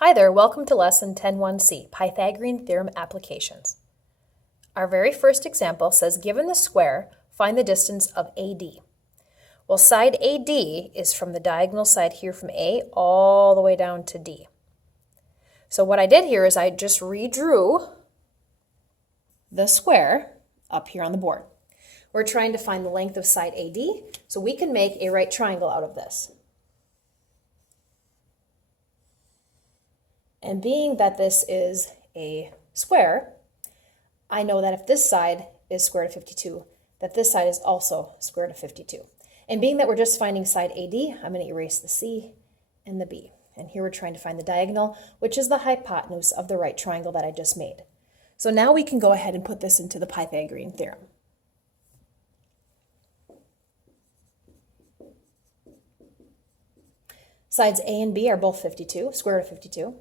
Hi there, welcome to Lesson 10.1c, Pythagorean Theorem Applications. Our very first example says, given the square, find the distance of AD. Well, side AD is from the diagonal side here from A all the way down to D. So what I did here is I just redrew the square up here on the board. We're trying to find the length of side AD, so we can make a right triangle out of this. And being that this is a square, I know that if this side is square root of 52, that this side is also square root of 52. And being that we're just finding side AD, I'm going to erase the C and the B. And here we're trying to find the diagonal, which is the hypotenuse of the right triangle that I just made. So now we can go ahead and put this into the Pythagorean theorem. Sides A and B are both 52, square root of 52.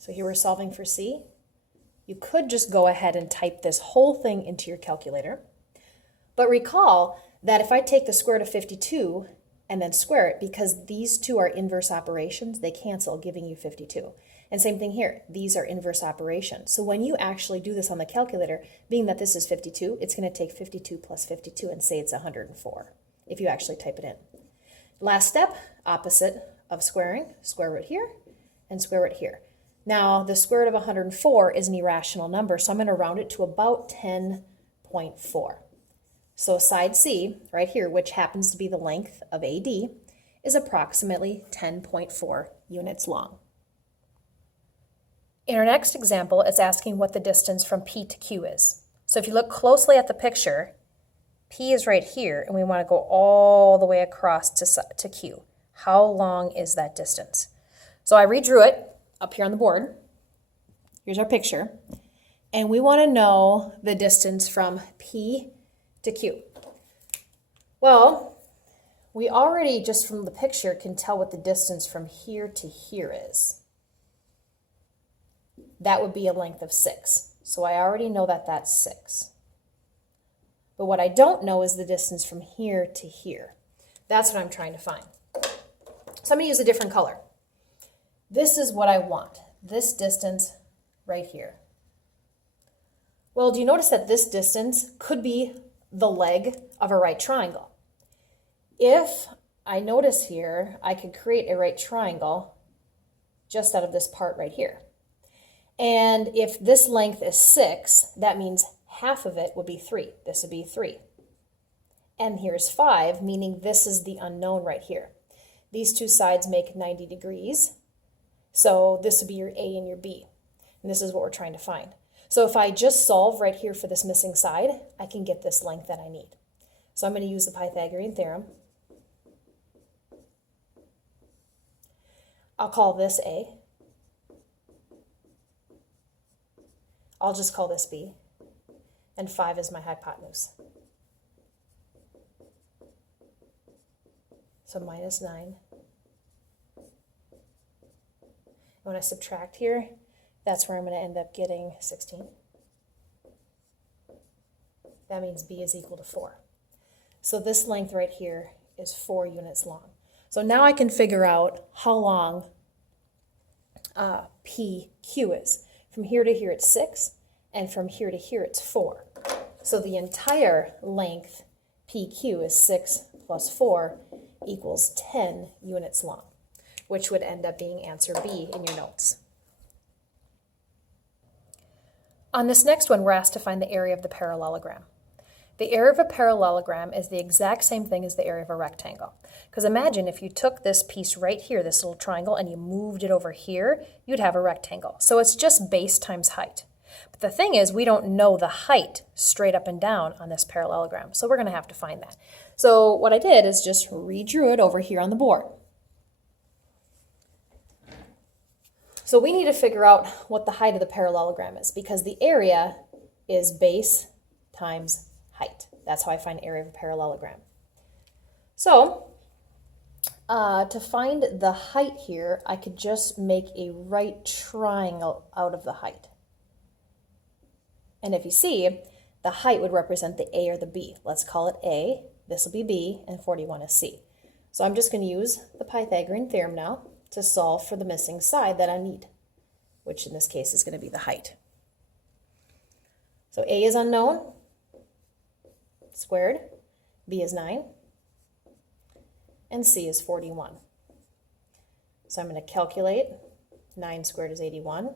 So here we're solving for C. You could just go ahead and type this whole thing into your calculator. But recall that if I take the square root of 52 and then square it, because these two are inverse operations, they cancel, giving you 52. And same thing here, these are inverse operations. So when you actually do this on the calculator, being that this is 52, it's going to take 52 plus 52 and say it's 104, if you actually type it in. Last step, opposite of squaring, square root here and square root here. Now, the square root of 104 is an irrational number, so I'm going to round it to about 10.4. So side C, right here, which happens to be the length of AD, is approximately 10.4 units long. In our next example, it's asking what the distance from P to Q is. So if you look closely at the picture, P is right here, and we want to go all the way across to Q. How long is that distance? So I redrew it up here on the board. Here's our picture. And we want to know the distance from P to Q. Well, we already, just from the picture, can tell what the distance from here to here is. That would be a length of 6. So I already know that that's 6. But what I don't know is the distance from here to here. That's what I'm trying to find. So I'm going to use a different color. This is what I want, this distance right here. Well, do you notice that this distance could be the leg of a right triangle? If I notice here, I could create a right triangle just out of this part right here. And if this length is 6, that means half of it would be 3. This would be 3. And here's 5, meaning this is the unknown right here. These two sides make 90 degrees. So this would be your A and your B. And this is what we're trying to find. So if I just solve right here for this missing side, I can get this length that I need. So I'm going to use the Pythagorean theorem. I'll call this A. I'll just call this B. And 5 is my hypotenuse. So minus 9. When I subtract here, that's where I'm going to end up getting 16. That means B is equal to 4. So this length right here is 4 units long. So now I can figure out how long PQ is. From here to here it's 6, and from here to here it's 4. So the entire length PQ is 6 plus 4 equals 10 units long, which would end up being answer B in your notes. On this next one, we're asked to find the area of the parallelogram. The area of a parallelogram is the exact same thing as the area of a rectangle. Because imagine if you took this piece right here, this little triangle, and you moved it over here, you'd have a rectangle. So it's just base times height. But the thing is, we don't know the height straight up and down on this parallelogram, so we're going to have to find that. So what I did is just redrew it over here on the board. So we need to figure out what the height of the parallelogram is, because the area is base times height. That's how I find area of a parallelogram. So to find the height here, I could just make a right triangle out of the height. And if you see, the height would represent the A or the B. Let's call it A, This will be B, and 41 is C. So I'm just going to use the Pythagorean theorem now to solve for the missing side that I need, which in this case is going to be the height. So A is unknown, squared, B is 9, and C is 41. So I'm going to calculate. 9 squared is 81,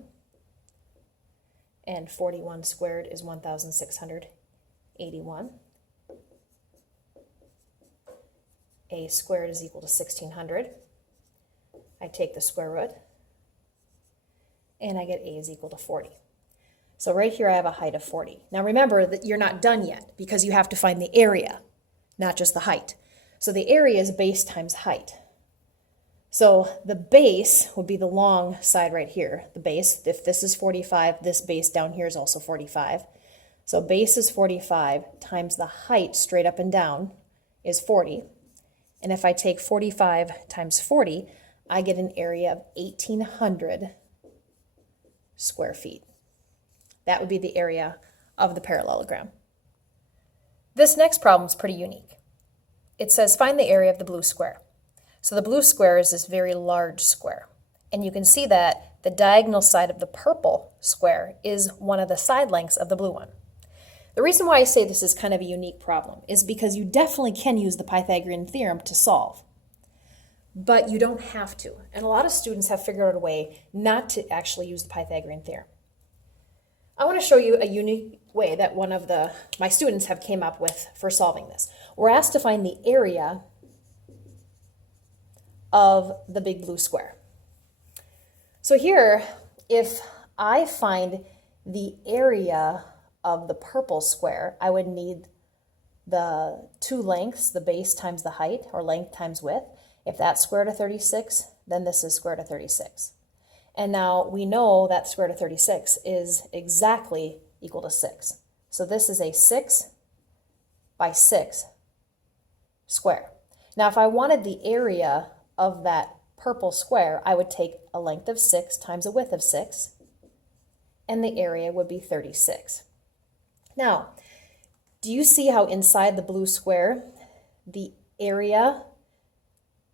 and 41 squared is 1,681. A squared is equal to 1,600. I take the square root, and I get A is equal to 40. So right here I have a height of 40. Now remember that you're not done yet because you have to find the area, not just the height. So the area is base times height. So the base would be the long side right here. The base, if this is 45, this base down here is also 45. So base is 45 times the height straight up and down is 40. And if I take 45 times 40, I get an area of 1,800 square feet. That would be the area of the parallelogram. This next problem is pretty unique. It says find the area of the blue square. So the blue square is this very large square. And you can see that the diagonal side of the purple square is one of the side lengths of the blue one. The reason why I say this is kind of a unique problem is because you definitely can use the Pythagorean theorem to solve. But you don't have to. And a lot of students have figured out a way not to actually use the Pythagorean theorem. I want to show you a unique way that one of my students have came up with for solving this. We're asked to find the area of the big blue square. So here, if I find the area of the purple square, I would need the two lengths, the base times the height, or length times width. If that's square root of 36, then this is square root of 36. And now we know that square root of 36 is exactly equal to 6. So this is a 6 by 6 square. Now if I wanted the area of that purple square, I would take a length of 6 times a width of 6, and the area would be 36. Now, do you see how inside the blue square, the area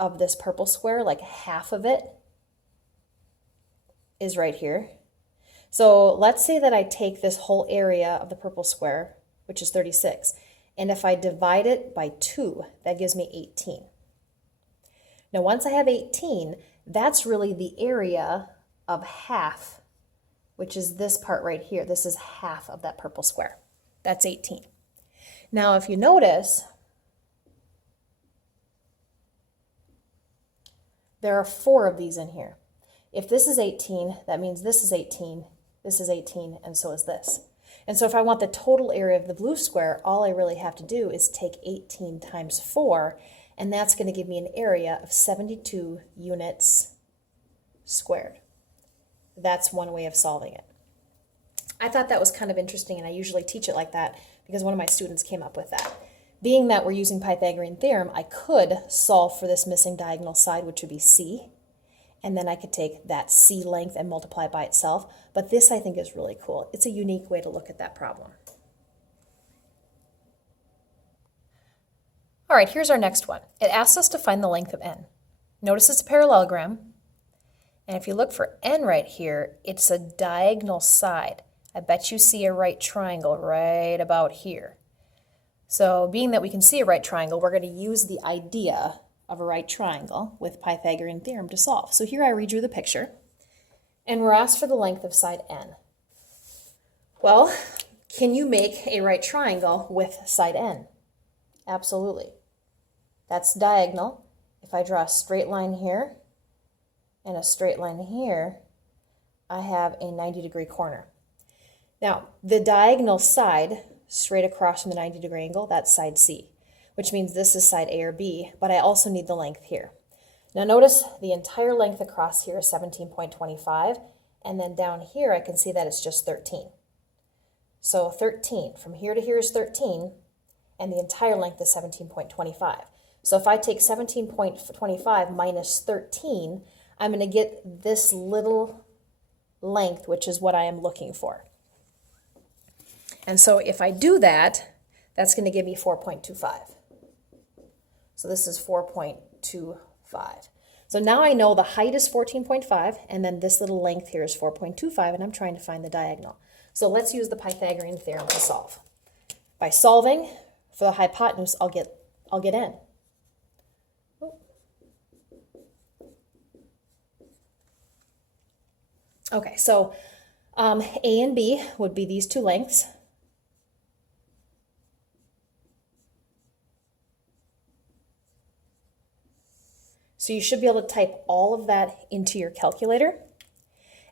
of this purple square, like half of it, is right here? So let's say that I take this whole area of the purple square, which is 36, and if I divide it by 2, that gives me 18. Now once I have 18, that's really the area of half, which is this part right here. This is half of that purple square. That's 18. Now if you notice, there are 4 of these in here. If this is 18, that means this is 18, and so is this. And so if I want the total area of the blue square, all I really have to do is take 18 times 4, and that's going to give me an area of 72 units squared. That's one way of solving it. I thought that was kind of interesting, and I usually teach it like that because one of my students came up with that. Being that we're using Pythagorean theorem, I could solve for this missing diagonal side, which would be C, and then I could take that C length and multiply it by itself. But this, I think, is really cool. It's a unique way to look at that problem. All right, here's our next one. It asks us to find the length of n. Notice it's a parallelogram, and if you look for n right here, it's a diagonal side. I bet you see a right triangle right about here. So being that we can see a right triangle, we're going to use the idea of a right triangle with Pythagorean theorem to solve. So here I redrew the picture, and we're asked for the length of side n. Well, can you make a right triangle with side n? Absolutely. That's diagonal. If I draw a straight line here and a straight line here, I have a 90-degree corner. Now, the diagonal side straight across from the 90-degree angle, that's side C, which means this is side A or B, but I also need the length here. Now notice the entire length across here is 17.25, and then down here I can see that it's just 13. So 13, from here to here is 13, and the entire length is 17.25. So if I take 17.25 minus 13, I'm going to get this little length, which is what I am looking for. And so if I do that, that's going to give me 4.25. So this is 4.25. So now I know the height is 14.5, and then this little length here is 4.25, and I'm trying to find the diagonal. So let's use the Pythagorean theorem to solve. By solving for the hypotenuse, I'll get n. Okay, so A and B would be these two lengths. So you should be able to type all of that into your calculator.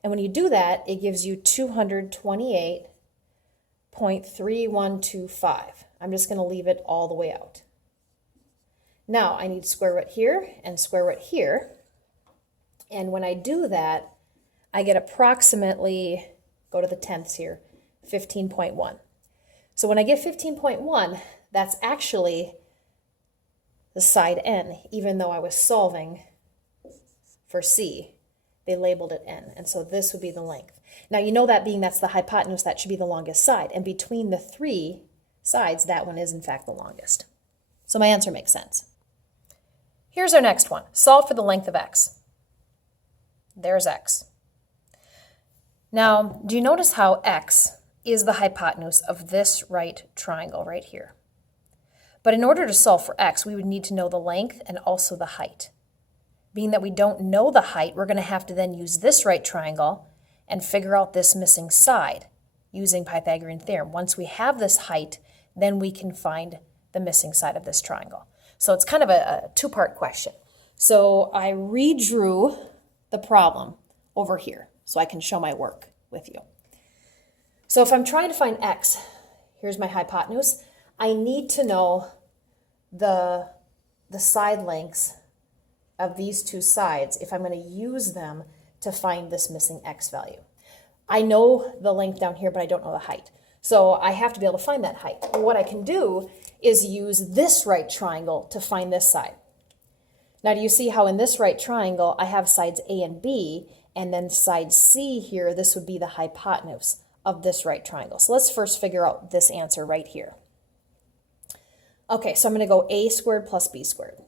And when you do that, it gives you 228.3125. I'm just going to leave it all the way out. Now I need square root here and square root here. And when I do that, I get approximately, go to the tenths here, 15.1. So when I get 15.1, that's actually the side n, even though I was solving for C, they labeled it n. And so this would be the length. Now you know that being that's the hypotenuse, that should be the longest side. And between the three sides, that one is in fact the longest. So my answer makes sense. Here's our next one. Solve for the length of x. There's x. Now, do you notice how x is the hypotenuse of this right triangle right here? But in order to solve for x, we would need to know the length and also the height. Being that we don't know the height, we're going to have to then use this right triangle and figure out this missing side using Pythagorean theorem. Once we have this height, then we can find the missing side of this triangle. So it's kind of a two-part question. So I redrew the problem over here so I can show my work with you. So if I'm trying to find x, here's my hypotenuse, I need to know the side lengths of these two sides if I'm going to use them to find this missing x value. I know the length down here, but I don't know the height. So I have to be able to find that height. But what I can do is use this right triangle to find this side. Now, do you see how in this right triangle, I have sides A and B, and then side C here, this would be the hypotenuse of this right triangle. So let's first figure out this answer right here. Okay, so I'm going to go a squared plus b squared.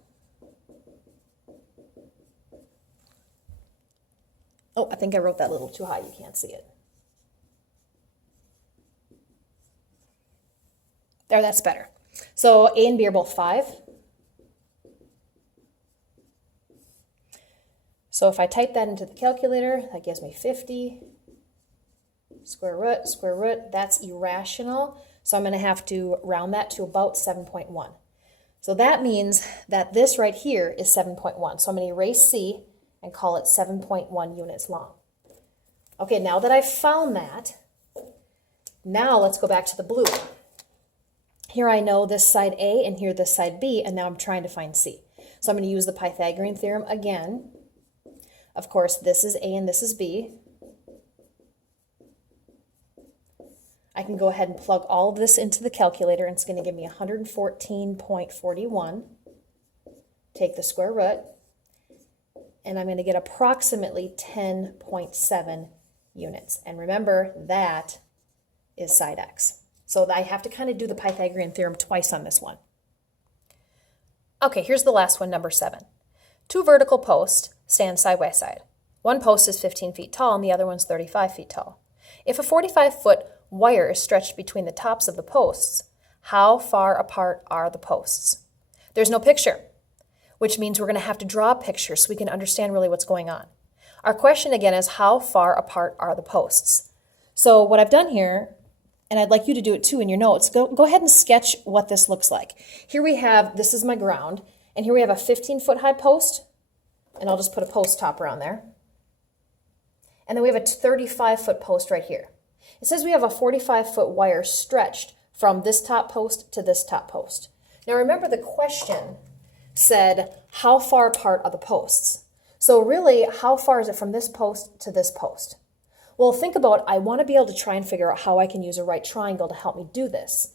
Oh, I think I wrote that a little too high. You can't see it. There, that's better. So a and b are both 5. So if I type that into the calculator, that gives me 50. Square root, that's irrational. So I'm going to have to round that to about 7.1. So that means that this right here is 7.1. So I'm going to erase C and call it 7.1 units long. Okay, now that I've found that, now let's go back to the blue. Here I know this side A and here this side B, and now I'm trying to find C. So I'm going to use the Pythagorean theorem again. Of course, this is A and this is B. I can go ahead and plug all of this into the calculator, and it's going to give me 114.41. Take the square root, and I'm going to get approximately 10.7 units. And remember, that is side x. So I have to kind of do the Pythagorean theorem twice on this one. Okay, here's the last one, number 7. 2 vertical posts stand side by side. One post is 15 feet tall and the other one's 35 feet tall. If a 45-foot wire is stretched between the tops of the posts, how far apart are the posts? There's no picture, which means we're going to have to draw a picture so we can understand really what's going on. Our question again is, how far apart are the posts? So what I've done here, and I'd like you to do it too in your notes, go ahead and sketch what this looks like. Here we have, this is my ground, and here we have a 15-foot high post, and I'll just put a post top around there. And then we have a 35-foot post right here. It says we have a 45-foot wire stretched from this top post to this top post. Now remember, the question said, how far apart are the posts? So really, how far is it from this post to this post? Well, think about, I want to be able to try and figure out how I can use a right triangle to help me do this.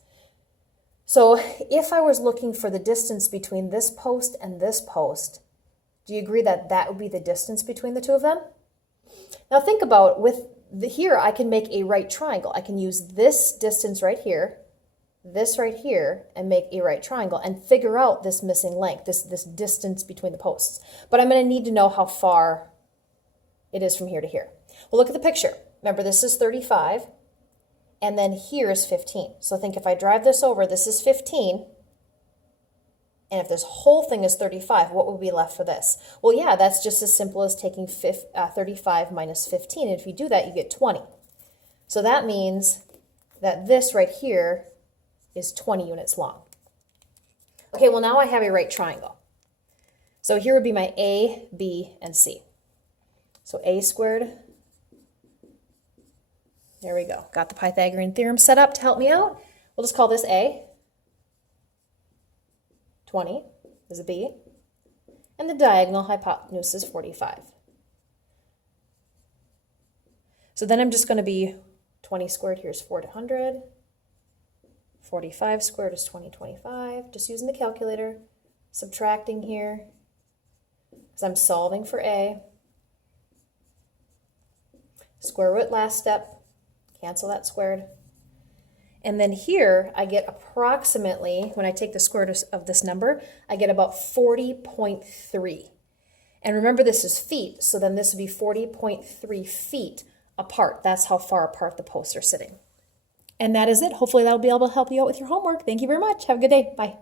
So if I was looking for the distance between this post and this post, do you agree that that would be the distance between the two of them? Now think about, here I can make a right triangle. I can use this distance right here this right here and make a right triangle and figure out this missing length, this distance between the posts. But I'm going to need to know how far it is from here to here. Well, look at the picture. Remember, this is 35, and then here is 15. So think if I drive this over, this is 15, and if this whole thing is 35, what would be left for this? Well, yeah, that's just as simple as taking 35 minus 15. And if you do that, you get 20. So that means that this right here is 20 units long. Okay, well, now I have a right triangle. So here would be my A, B, and C. So A squared, there we go. Got the Pythagorean theorem set up to help me out. We'll just call this A. 20 is a B, and the diagonal hypotenuse is 45. So then I'm just going to be 20 squared here is 400. 45 squared is 2025. Just using the calculator, subtracting here, because I'm solving for A. Square root last step, cancel that squared. And then here, I get approximately, when I take the square root of this number, I get about 40.3. And remember, this is feet, so then this would be 40.3 feet apart. That's how far apart the posts are sitting. And that is it. Hopefully that'll be able to help you out with your homework. Thank you very much. Have a good day. Bye.